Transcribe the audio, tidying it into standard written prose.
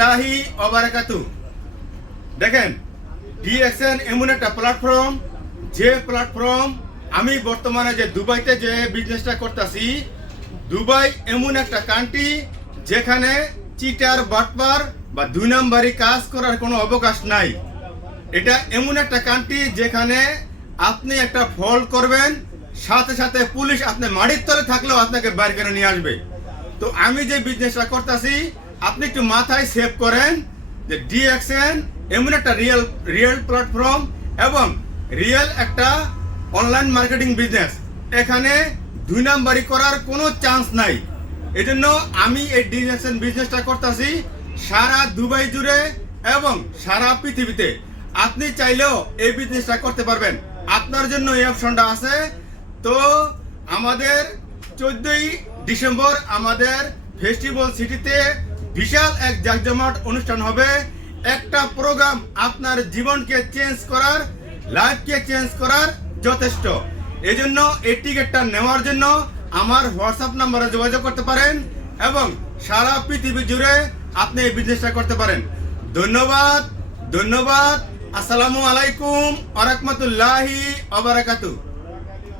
রহমতুল্লাহি ওয়া বারাকাতুহু। দেখেন, ডিএক্সএন এমন একটা প্ল্যাটফর্ম, যে প্ল্যাটফর্ম আমি বর্তমানে যে দুবাইতে যে বিজনেসটা করতেছি, দুবাই এমন একটা কান্ট্রি যেখানে চিটার বাটপার বা দুই নাম্বারি কাজ করার কোনো অবকাশ নাই। এটা এমন একটা কান্ট্রি যেখানে আপনি একটা ফল্ট করবেন, সাথে সাথে পুলিশ আপনি মাটির তলে থাকলেও আপনাকে বাইর করে নিয়ে আসবে। তো আমি যে বিজনেসটা করতেছি, আপনি একটু মাথায় সেভ করেন যে ডিএক্সএন এমন একটা রিয়েল প্ল্যাটফর্ম এবং রিয়েল একটা অনলাইন মার্কেটিং বিজনেস। এখানে দুই নাম্বারি করার কোনো চান্স নাই। এজন্য আমি এই ডিএক্সএন বিজনেসটা করতেছি সারা দুবাই জুড়ে এবং সারা পৃথিবীতে। আপনি চাইলেও এই বিজনেসটা করতে পারবেন, আপনার জন্য এই অপশনটা আছে। তো আমাদের 14ই ডিসেম্বর আমাদের ফেস্টিভ্যাল সিটিতে বিশাল এক জাঁকজমট অনুষ্ঠান হবে। একটা প্রোগ্রাম আপনার জীবনকে চেঞ্জ করার, লাইফকে চেঞ্জ করার যথেষ্ট। এজন্য এই টিকিটটা নেওয়ার জন্য আমার হোয়াটসঅ্যাপ নাম্বারে যোগাযোগ করতে পারেন এবং সারা পৃথিবী জুড়ে আপনি এই বিজনেসটা করতে পারেন। ধন্যবাদ। আসসালামু আলাইকুম ওয়া রাহমাতুল্লাহি ওয়া বারাকাতুহু।